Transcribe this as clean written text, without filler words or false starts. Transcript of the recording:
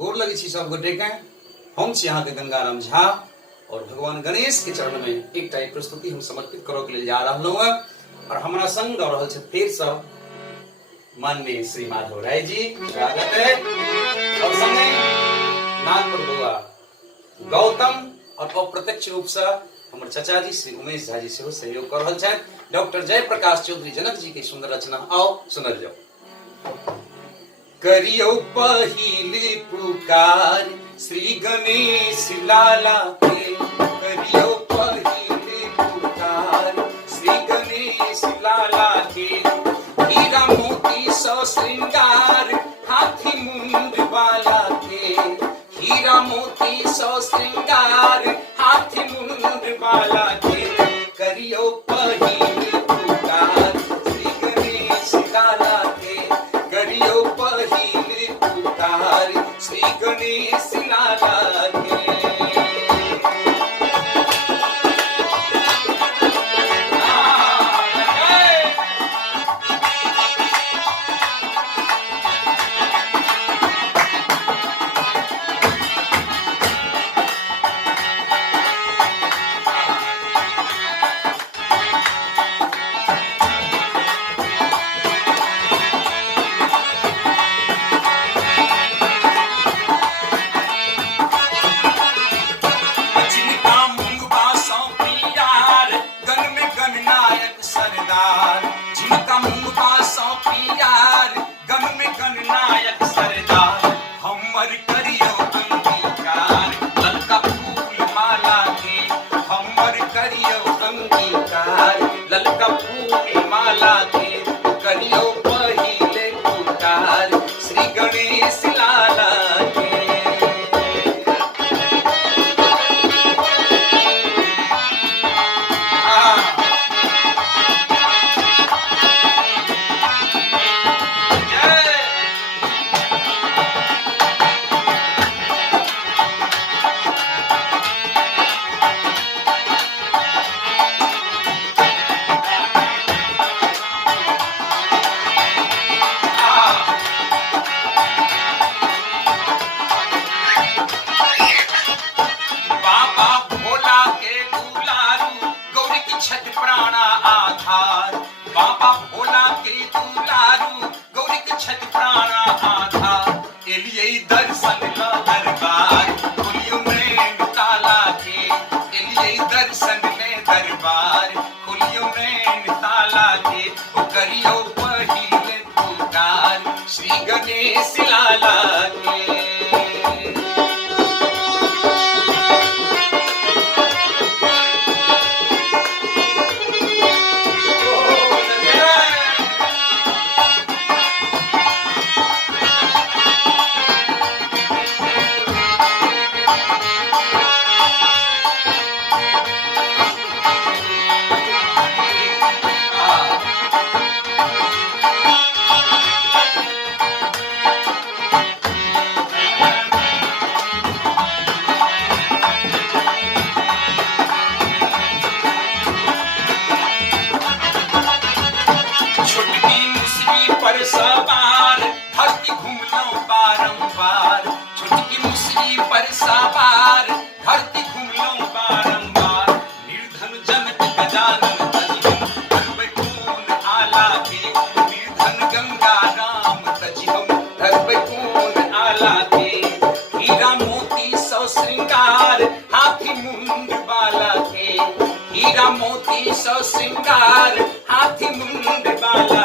गोर लगे छी सब गोटे के। हम छी अहाँ के गंगाराम झा और भगवान गणेश के चरण में एक प्रस्तुति हम समर्पित करो के लिए जा रहलहुँ और हमारा संग दऽ रहल छै फेर से माननीय श्री माधव राय जी, स्वागत है। और संगे नागपुर बउआ गौतम और अप्रत्यक्ष रूप से हमर चाचा जी श्री उमेश झा जी से सहयोग कर रहल छथि। डॉक्टर जयप्रकाश चौधरी जनक जी के सुंदर रचना आओ सुनल जाओ। करियो पहिली पुकार श्री गणेश लाला के, करियो पहिली पुकार श्री गणेश लाला के। हीरा मोती सौ श्रृंगार हाथी मुंड वाला के, हीरा मोती सौ श्रृंगार हाथी मुंड वाला के। करियो पहिली पुकार श्री गणेश लाला के, करियो पहिली पुकार श्री गणेश लाला के। ललका फूल माला के, करियो पहिले पुकार श्री गणेश लाला के। प्राणा आधार बाबा भोला के दुलारू गौरी के छठ प्राणा आधार। एलिये दर्शन ला दरबार खोलियो नैन ताला के, एलिये दर्शन ले दरबार खोलियो नैन ताला के। ओ करियो पहिले पुकार श्री गणेश लाला के। सवार धरती घूमलो बारंबार, छुटकी मुसरी पर सवार धरती घूमलो बारंबार। निर्धन जनक गजानन तजिहम धरबै कौन आला के, निर्धन गंगा राम तजिहम धरबै कौन आला के। हीरा मोती सौ श्रृंगार हाथी मुंड वाला के, हीरा मोती सौ श्रृंगार हाथी मुंड वाला